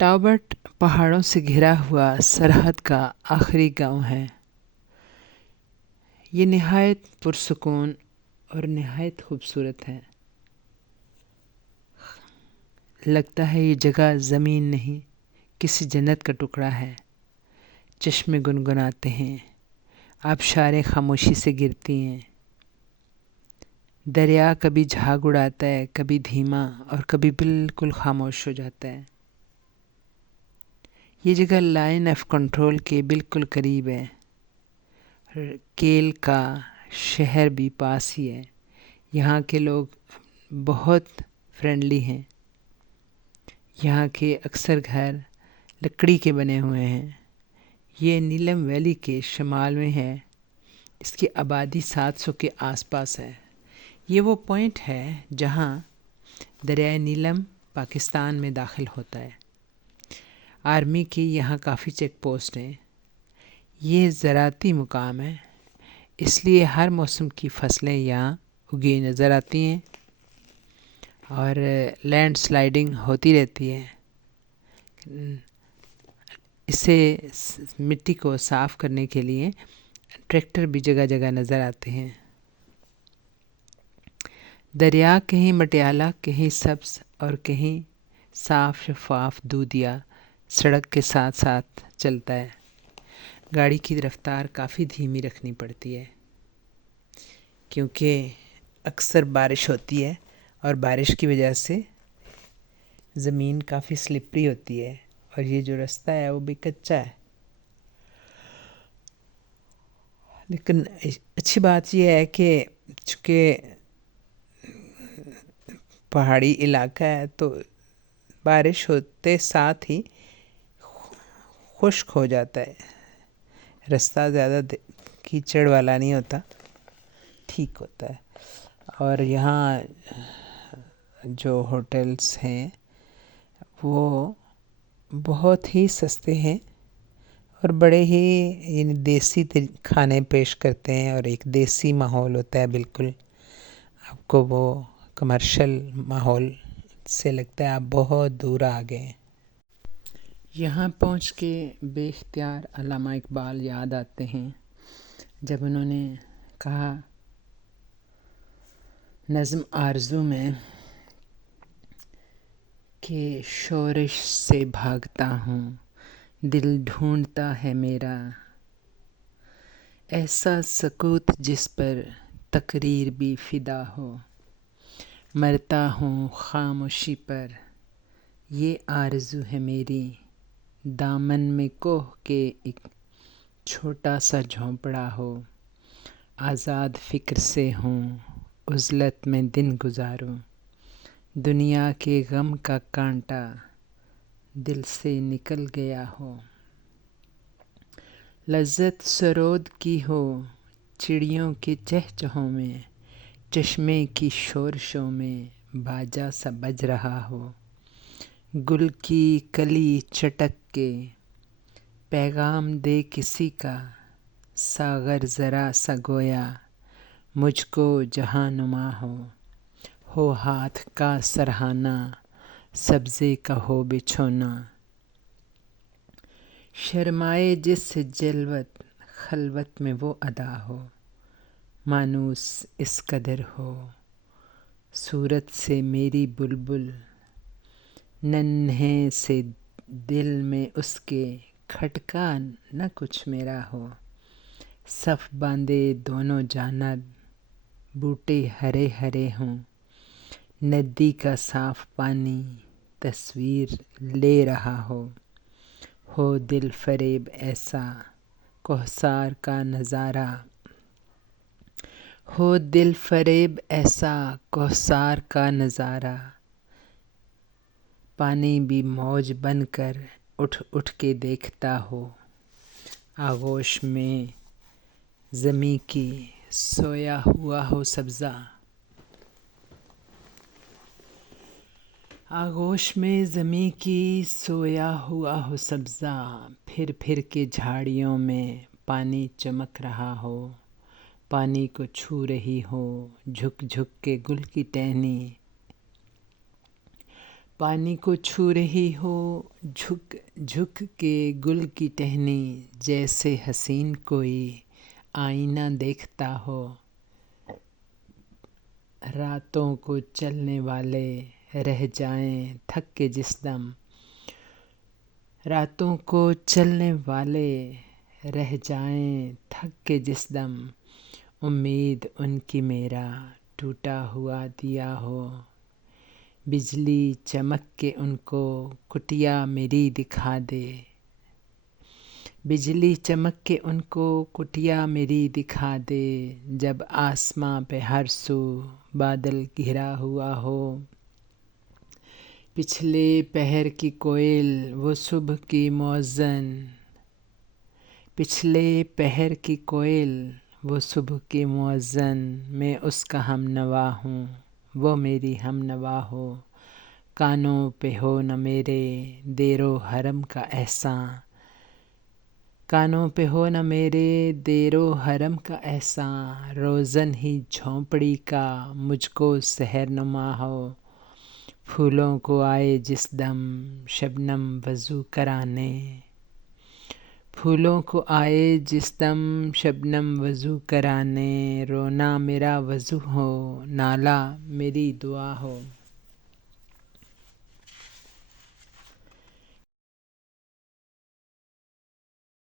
टाबट पहाड़ों से घिरा हुआ सरहद का आखिरी गांव है। ये निहायत पुरसुकून और निहायत खूबसूरत है। लगता है ये जगह ज़मीन नहीं, किसी जन्नत का टुकड़ा है। चश्मे गुनगुनाते हैं, आबशारें खामोशी से गिरती हैं। दरिया कभी झाग उड़ाता है, कभी धीमा और कभी बिल्कुल खामोश हो जाता है। ये जगह लाइन ऑफ कंट्रोल के बिल्कुल करीब है। केल का शहर भी पास ही है। यहाँ के लोग बहुत फ्रेंडली हैं। यहाँ के अक्सर घर लकड़ी के बने हुए हैं। ये नीलम वैली के शुमाल में है। इसकी आबादी 700 के आसपास है। ये वो पॉइंट है जहाँ दरियाए नीलम पाकिस्तान में दाखिल होता है। आर्मी की यहाँ काफ़ी चेक पोस्ट हैं। ये ज़राती मुकाम है, इसलिए हर मौसम की फसलें यहाँ उगी नज़र आती हैं और लैंड स्लाइडिंग होती रहती है। इसे मिट्टी को साफ़ करने के लिए ट्रैक्टर भी जगह जगह नज़र आते हैं। दरिया कहीं मटियाला, कहीं सब्ज़ और कहीं साफ शफाफ दूधिया सड़क के साथ साथ चलता है। गाड़ी की रफ्तार काफ़ी धीमी रखनी पड़ती है क्योंकि अक्सर बारिश होती है और बारिश की वजह से ज़मीन काफ़ी स्लिपरी होती है और ये जो रास्ता है वो भी कच्चा है। लेकिन अच्छी बात यह है कि चूँकि पहाड़ी इलाका है तो बारिश होते साथ ही खुश्क हो जाता है। रास्ता ज़्यादा कीचड़ वाला नहीं होता, ठीक होता है। और यहाँ जो होटल्स हैं वो बहुत ही सस्ते हैं और बड़े ही देसी खाने पेश करते हैं और एक देसी माहौल होता है। बिल्कुल आपको वो कमर्शियल माहौल से लगता है आप बहुत दूर आ गए। यहाँ पहुँच के बेख्तियार अल्लामा इकबाल याद आते हैं जब उन्होंने कहा नज़्म आरज़ू में कि शोरिश से भागता हूँ, दिल ढूंढता है मेरा, ऐसा सकूत जिस पर तकरीर भी फ़िदा हो, मरता हूँ खामोशी पर, ये आरज़ू है मेरी, दामन में कोह के एक छोटा सा झोंपड़ा हो, आज़ाद फ़िक्र से हूँ उज़लत में दिन गुजारूँ, दुनिया के गम का कांटा दिल से निकल गया हो, लज़्ज़त सरोद की हो चिड़ियों के चहचहों में, चश्मे की शोरशों में बाजा सा बज रहा हो, गुल की कली चटक के पैगाम दे किसी का, सागर ज़रा सा गोया मुझको जहाँ नुमा हो हाथ का सरहाना, सब्ज़े का हो बिछोना, शर्माए जिस जलवत खलवत में वो अदा हो, मानूस इस कदर हो सूरत से मेरी बुलबुल, नन्हे से दिल में उसके खटका न कुछ मेरा हो, सफ़ बांधे दोनों जानब बूटे हरे हरे हों, नदी का साफ़ पानी तस्वीर ले रहा हो दिल फरेब ऐसा कोहसार का नज़ारा, हो दिल फरेब ऐसा कोहसार का नज़ारा, पानी भी मौज बनकर उठ उठ के देखता हो, आगोश में ज़मी की सोया हुआ हो सब्ज़ा, आगोश में ज़मी की सोया हुआ हो सब्ज़ा, फिर फिर के झाड़ियों में पानी चमक रहा हो, पानी को छू रही हो झुक झुक के गुल की टहनी, پانی کو چھو رہی ہو جھک جھک کے گل کی ٹہنی، جیسے حسین کوئی آئینہ دیکھتا ہو۔ راتوں کو چلنے والے رہ جائیں تھک کے جس دم، راتوں کو چلنے والے رہ جائیں تھک کے جس دم، امید ان کی میرا ٹوٹا ہوا دیا ہو۔ بجلی چمک کے ان کو کٹیا میری دکھا دے، بجلی چمک کے ان کو کٹیا میری دکھا دے، جب آسماں پہ ہر سو بادل گھرا ہوا ہو۔ پچھلے پہر کی کوئل وہ صبح کی مؤذن، پچھلے پہر کی کوئل وہ صبح کی مؤذن، میں اس کا ہم نوا ہوں وہ میری ہم نوا ہو۔ کانوں پہ ہو نہ میرے دیر و حرم کا احساں، کانوں پہ ہو نہ میرے دیر و حرم کا احساں، روزن ہی جھونپڑی کا مجھ کو سحر نما ہو۔ پھولوں کو آئے جس دم شبنم وضو کرانے، پھولوں کو آئے جس دم شبنم وضو کرانے، رونا میرا وضو ہو نالہ میری دعا ہو۔